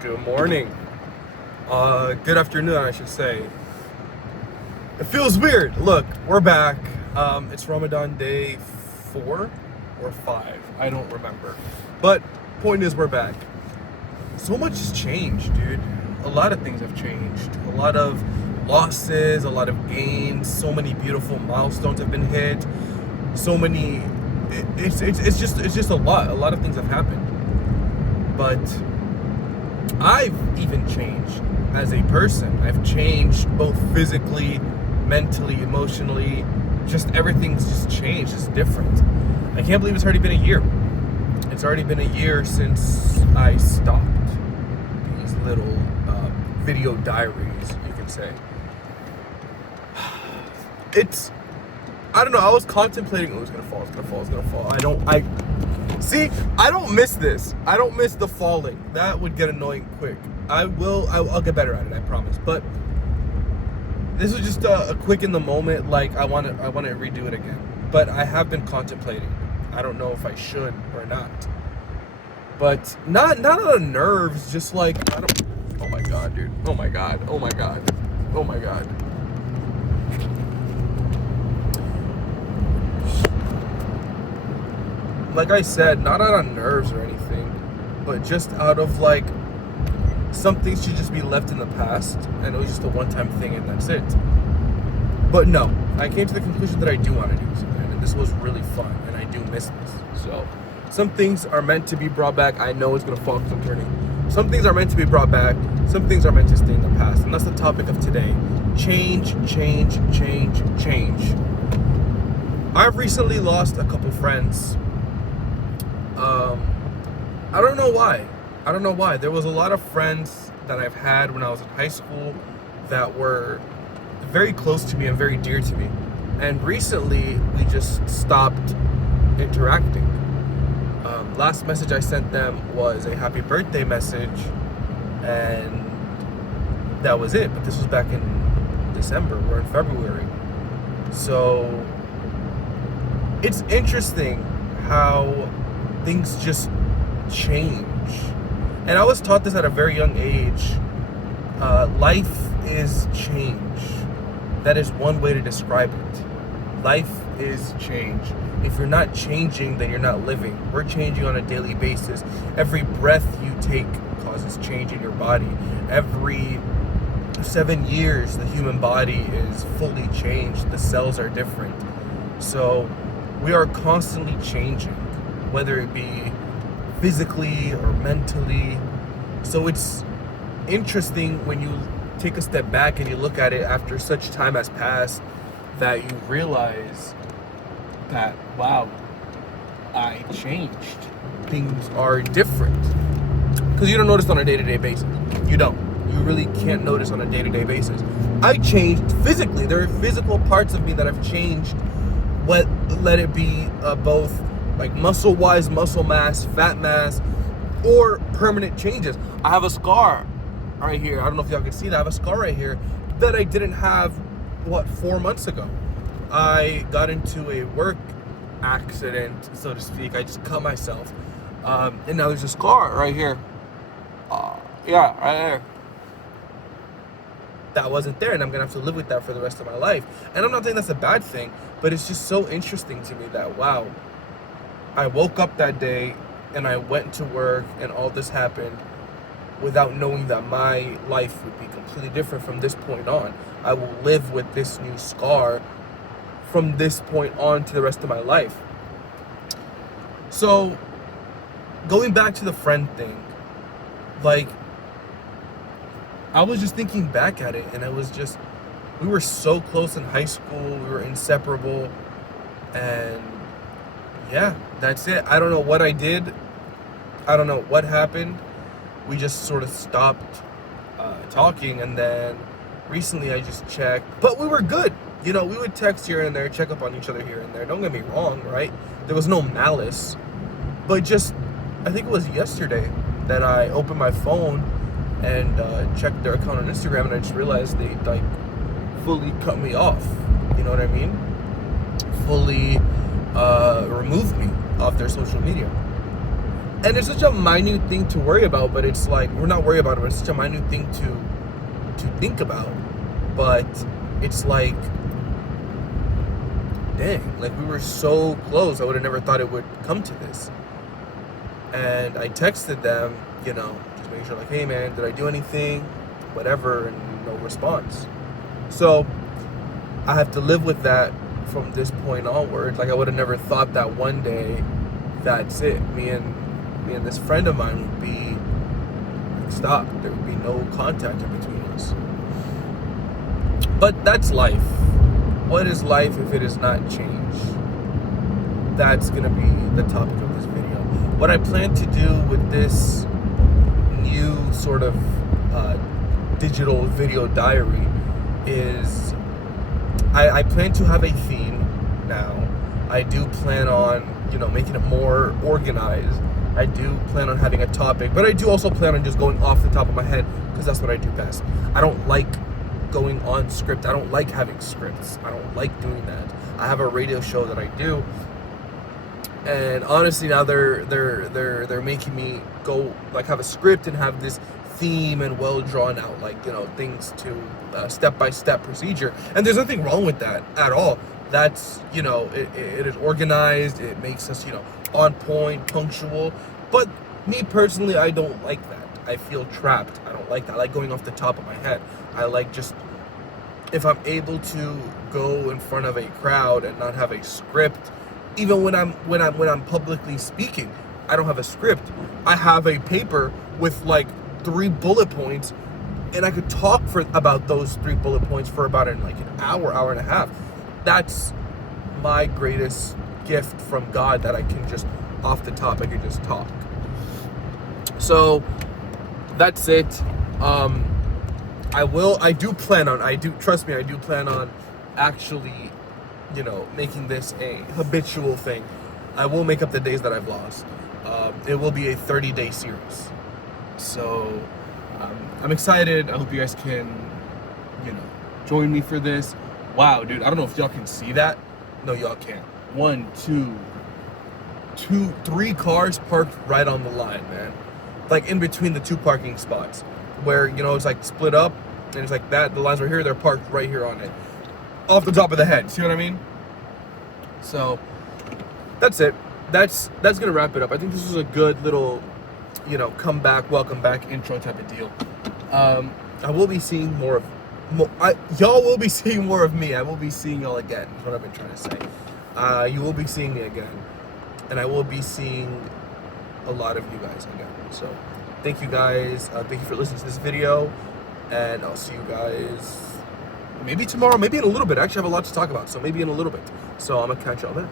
Good morning. Good afternoon, I should say. It feels weird. Look, we're back. It's Ramadan day 4 or 5. I don't remember. But point is, we're back. So much has changed, dude. A lot of things have changed. A lot of losses, a lot of gains. So many beautiful milestones have been hit. So many. It's just a lot. A lot of things have happened. But I've even changed as a person. I've changed both physically, mentally, emotionally. Just everything's just changed. It's different. I can't believe it's already been a year. It's already been a year since I stopped these little video diaries, you can say. I don't know, I was contemplating, it's gonna fall. I don't miss this. I don't miss the falling. That would get annoying quick. I'll get better at it, I promise. But this was just a quick in the moment, like I want to redo it again. But I have been contemplating. I don't know if I should or not. But not out of nerves, just like, oh my god, dude. Oh my god. Like I said, not out of nerves or anything, but just out of like, some things should just be left in the past, and it was just a one-time thing and that's it. But no, I came to the conclusion that I do want to do this again, and this was really fun, and I do miss this. So, some things are meant to be brought back. I know it's going to fall because I'm turning. Some things are meant to be brought back, some things are meant to stay in the past, and that's the topic of today. Change. I've recently lost a couple friends. I don't know why. There was a lot of friends that I've had when I was in high school that were very close to me and very dear to me. And recently, we just stopped interacting. Last message I sent them was a happy birthday message, and that was it. But this was back in December. We're in February. So, it's interesting how things just change. And I was taught this at a very young age. Life is change. That is one way to describe it. Life is change. If you're not changing, then you're not living. We're changing on a daily basis. Every breath you take causes change in your body. Every 7 years, the human body is fully changed. The cells are different. So we are constantly changing, whether it be physically or mentally. So it's interesting when you take a step back and you look at it after such time has passed, that you realize that, wow, I changed. Things are different. Because you don't notice on a day-to-day basis. You don't. You really can't notice on a day-to-day basis. I changed physically. There are physical parts of me that have changed. Let it be both like muscle-wise, muscle mass, fat mass, or permanent changes. I have a scar right here. I don't know if y'all can see that. I have a scar right here that I didn't have, 4 months ago. I got into a work accident, so to speak. I just cut myself. And now there's a scar right here. Right there. That wasn't there, and I'm gonna have to live with that for the rest of my life. And I'm not saying that's a bad thing, but it's just so interesting to me that, wow, I woke up that day and I went to work and all this happened without knowing that my life would be completely different from this point on. I will live with this new scar from this point on to the rest of my life. So, going back to the friend thing, like, I was just thinking back at it, and it was just, we were so close in high school, we were inseparable, and yeah, that's it. I don't know what I did. I don't know what happened. We just sort of stopped talking, and then recently I just checked. But we were good. You know, we would text here and there, check up on each other here and there. Don't get me wrong, right? There was no malice. But just, I think it was yesterday that I opened my phone and checked their account on Instagram, and I just realized they, like, fully cut me off. You know what I mean? Fully removed me off their social media. And it's such a minute thing to worry about, but it's like, we're not worried about it, but it's such a minute thing to think about. But it's like, dang, like we were so close. I would have never thought it would come to this. And I texted them, just making sure, like, hey man, did I do anything? Whatever, and no response. So I have to live with that from this point onward. Like, I would have never thought that one day, that's it. Me and this friend of mine would be like, stopped. There would be no contact in between us. But that's life. What is life if it is not change? That's gonna be the topic of this video. What I plan to do with this new sort of digital video diary is I plan to have a theme now. I do plan on, making it more organized. I do plan on having a topic, but I do also plan on just going off the top of my head, because that's what I do best. I don't like going on script. I don't like having scripts. I don't like doing that. I have a radio show that I do, and honestly now they're making me go like have a script and have this theme and well drawn out, like, things to step-by-step procedure. And there's nothing wrong with that at all. That's, it is organized. It makes us, on point, punctual. But me personally, I don't like that. I feel trapped. I don't like that. I like going off the top of my head. I like just, if I'm able to go in front of a crowd and not have a script, even when I'm publicly speaking, I don't have a script. I have a paper with like 3 bullet points, and I could talk about those 3 bullet points for about an hour and a half. That's my greatest gift from God, that I can just, off the top, I can just talk. So that's it. I do plan on actually, making this a habitual thing. I will make up the days that I've lost. It will be a 30-day series. So I'm excited. I hope you guys can, join me for this. Wow, dude, I don't know if y'all can see that. No, y'all can't. 3 cars parked right on the line, man. Like in between the 2 parking spots, where, it's like split up, and it's like that. The lines are here, they're parked right here on it. Off the top of the head, see what I mean? So that's it. That's gonna wrap it up. I think this was a good little, come back, welcome back intro type of deal. I will be seeing y'all will be seeing more of me. I will be seeing y'all again, is what I've been trying to say. You will be seeing me again, and I will be seeing a lot of you guys again. So thank you guys. Thank you for listening to this video, and I'll see you guys maybe tomorrow, maybe in a little bit. I actually have a lot to talk about, so maybe in a little bit. So I'm gonna catch y'all then.